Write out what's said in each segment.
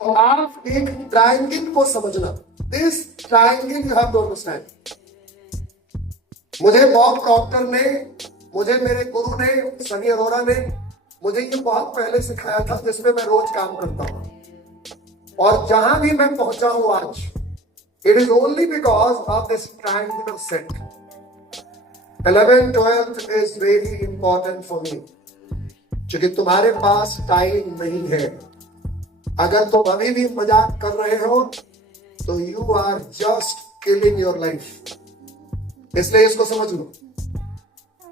तो आप एक ट्रायंगल को समझना, this triangle you have to understand. मुझे बॉब प्रॉक्टर ने, मुझे मेरे गुरु ने, सनी अरोड़ा ने मुझे ये बहुत पहले सिखाया था, जिसमें मैं रोज काम करता हूं। और जहां भी मैं पहुंचा हूं आज, it is only because of this triangular set. 11th 12th is very important for me, क्योंकि तुम्हारे पास टाइम नहीं है। अगर तुम अभी भी मजाक कर रहे हो तो you are just killing your life. इसलिए इसको समझ लो।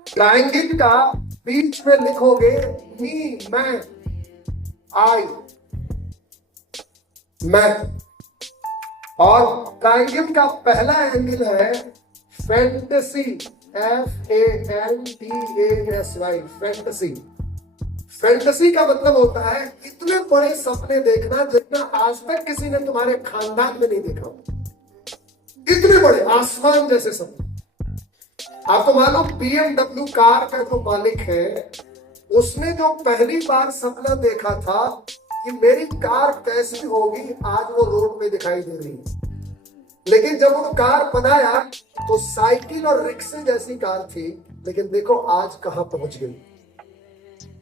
ट्रायंगल का बीच में लिखोगे मी, मैं, आई, मैं। और ट्रायंगल का पहला एंगल है फैंटेसी, FANTASY, फैंटेसी। फैंटेसी का मतलब होता है इतने बड़े सपने देखना जितना आज तक किसी ने तुम्हारे खानदान में नहीं देखा। इतने बड़े आसमान जैसे सपने। आपको मालूम BMW कार का जो मालिक है, उसने जो पहली बार सपना देखा था कि मेरी कार कैसी होगी, आज वो रोड पे दिखाई दे रही है। लेकिन जब वो कार बनाया तो साइकिल और रिक्शे जैसी कार थी, लेकिन देखो आज कहां पहुंच गई।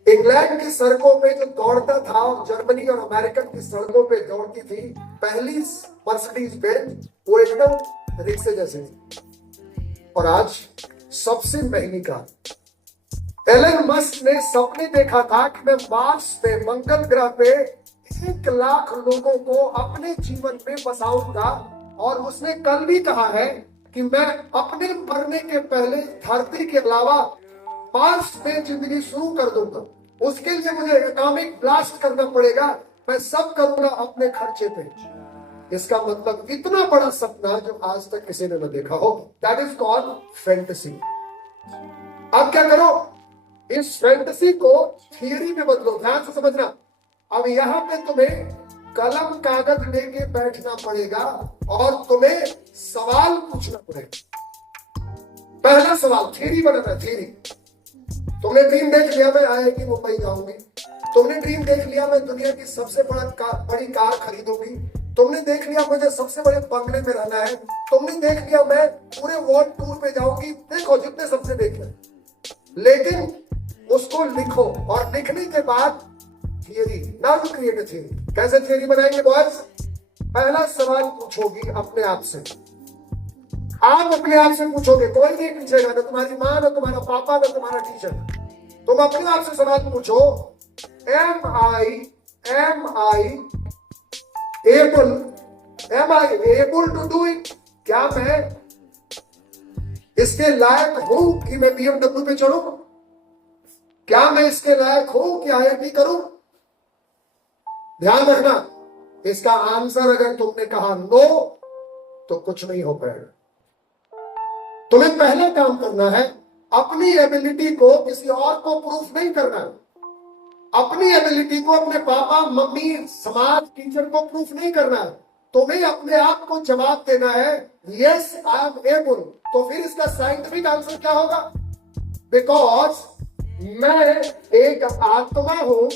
इंग्लैंड की सड़कों पे जो दौड़ता था और जर्मनी और अमेरिकन की सड़कों पे दौड़ती थी पहली मर्सिडीज बेंज, वो एकदम रिक्शे जैसे थी। और आज सबसे महंगी कार। एलन मस्क ने सपने देखा था कि मैं मार्स पे, मंगल ग्रह पे 1 लाख लोगों को अपने जीवन में बसाऊंगा। और उसने कल भी कहा है कि मैं अपने मरने के पहले धरती के अलावा मार्स पे जिंदगी शुरू कर दूंगा। उसके लिए मुझे एटॉमिक ब्लास्ट करना पड़ेगा, मैं सब करूंगा अपने खर्चे पे। इसका मतलब इतना बड़ा सपना जो आज तक किसी ने न देखा हो, दैट इज कॉल्ड फैंटेसी। अब क्या करो, इस फैंटेसी को थियरी में बदलो। ध्यान से समझना। अब यहां पे तुम्हें कलम कागज लेके बैठना पड़ेगा और तुम्हें सवाल पूछना पड़ेगा। पहला सवाल थियरी बनाना। थियरी, तुमने ड्रीम देख लिया मैं IIT मुंबई जाऊंगी। तुमने ड्रीम देख लिया मैं दुनिया की सबसे बड़ी कार खरीदूंगी। तुमने देख लिया मुझे सबसे बड़े बंगले में रहना है। तुमने देख लिया मैं पूरे वर्ल्ड टूर पे जाऊंगी। देखो जितने सपने देख ले, लेकिन उसको लिखो और लिखने के बाद theory, now to create a theory. कैसे थियरी बनाएंगे बॉयज? पहला सवाल पूछोगी अपने आप से। आप अपने आप से पूछोगे, कोई नहीं पूछेगा, ना तुम्हारी माँ, ना तुम्हारा पापा, ना तुम्हारा टीचर। तुम अपने आप से सवाल पूछो, am I able to do it? क्या मैं इसके लायक हूं कि मैं BMW पे चढ़ूं? क्या मैं इसके लायक हूं कि IIT करूं? ध्यान रखना, इसका आंसर अगर तुमने कहा नो तो कुछ नहीं हो पाएगा। तुम्हें पहला काम करना है, अपनी एबिलिटी को किसी और को प्रूफ नहीं करना है। अपनी एबिलिटी को अपने पापा, मम्मी, समाज, टीचर को प्रूफ नहीं करना है। तुम्हें अपने आप को जवाब देना है, यस आई एम एबल। तो फिर इसका साइंटिफिक आंसर क्या होगा? बिकॉज मैं एक आत्मा हूं,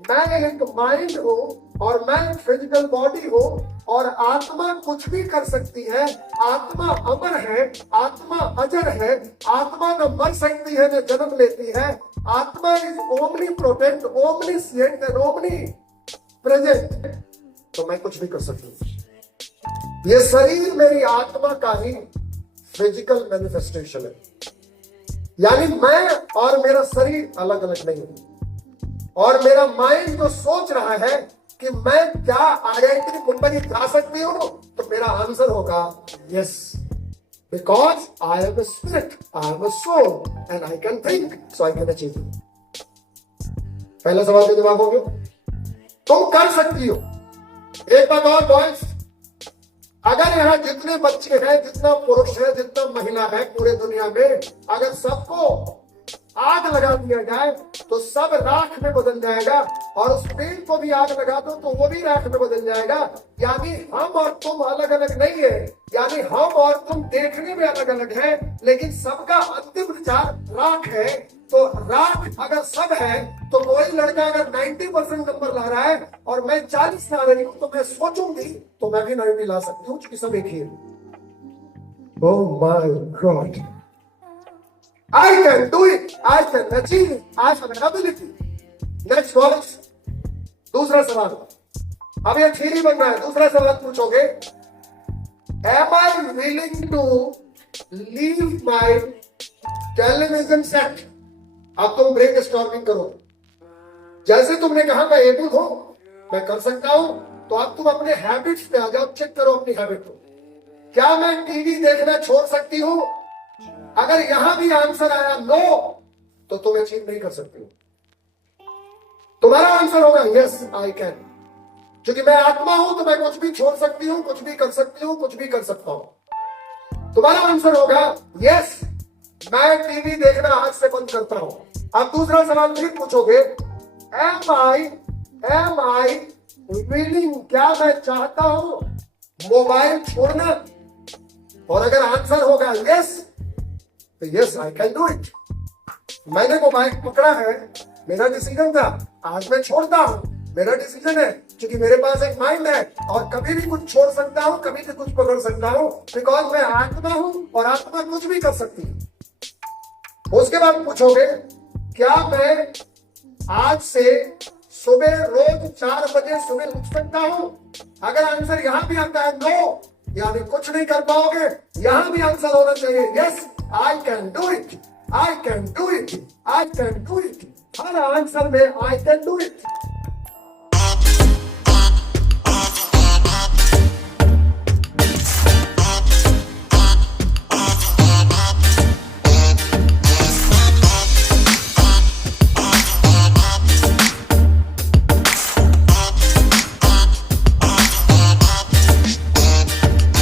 मैं एक माइंड हूं और मैं फिजिकल बॉडी हूं। और आत्मा कुछ भी कर सकती है। आत्मा अमर है, आत्मा अजर है, आत्मा न मर सकती है न जन्म लेती है। आत्मा is omnipotent, omniscient and omnipresent. तो मैं कुछ भी कर सकती हूं। ये शरीर मेरी आत्मा का ही फिजिकल मैनिफेस्टेशन है। यानी मैं और मेरा शरीर अलग अलग नहीं है। और मेरा माइंड जो सोच रहा है कि मैं क्या IIT मुंबई जा सकती हूं, तो मेरा आंसर होगा yes, because I am a spirit, I am a soul and I can think, so I can achieve. पहला सवाल के जवाब हो गया, तुम कर सकती हो। एक बात और बॉयज, अगर यहाँ जितने बच्चे हैं, जितना पुरुष है, जितना महिला है पूरे दुनिया में, अगर सबको आग लगा दिया जाए तो सब राख में बदल जाएगा, और उस पेड़ को भी आग लगा दो तो वो भी राख में बदल जाएगा। यानी हम और तुम अलग अलग नहीं है, यानी हम और तुम देखने में अलग अलग है, लेकिन सबका अंतिम विचार राख है। तो राख अगर सब है तो कोई लड़का अगर 90% नंबर ला रहा है और मैं 40 ला रही हूं, तो मैं सोचूंगी तो मैं भी 90 ला सकती हूँ, क्योंकि सब एक ही है। Oh my God. I can do it. I can achieve it. I have an ability. Next box. दूसरा सवाल। अब ये थ्योरी बन रहा है। दूसरा सवाल पूछोगे, Am I willing to leave my television set? अब तुम ब्रेन स्टॉर्मिंग करो। जैसे तुमने कहा मैं एबल हूं, मैं कर सकता हूं, तो अब तुम अपने हैबिट्स पे आ जाओ, चेक करो अपनी हैबिट को। क्या मैं टीवी देखना छोड़ सकती हूं? अगर यहां भी आंसर आया नो, तो तुम अचीव नहीं कर सकती हो। तुम्हारा आंसर होगा यस आई कैन, क्योंकि मैं आत्मा हूं तो मैं कुछ भी छोड़ सकती हूं, कुछ भी कर सकती हूं, कुछ भी कर सकता हूं। तुम्हारा आंसर होगा यस मैं टीवी देखना आज से बंद करता हूं। अब दूसरा सवाल फिर पूछोगे, एम आई विलिंग, क्या मैं चाहता हूं मोबाइल छोड़ना? और अगर आंसर होगा यस, तो yes I can do it. मैंने मोबाइल पकड़ा है, मेरा डिसीजन था, आज मैं छोड़ता हूं, मेरा डिसीजन है, क्योंकि मेरे पास एक माइंड है और कभी भी कुछ छोड़ सकता हूं, कभी भी कुछ पकड़ सकता हूं, बिकॉज मैं आत्मा हूं और आत्मा कुछ भी कर सकती है। उसके बाद पूछोगे, क्या मैं आज से सुबह रोज 4 बजे सुबह उठ सकता हूं? अगर आंसर यहां भी आता है नो, यानी कुछ नहीं कर पाओगे, यहां भी आंसर होना चाहिए yes I can do it, I can do it, I can do it. Her answer में आई कैन डू इट।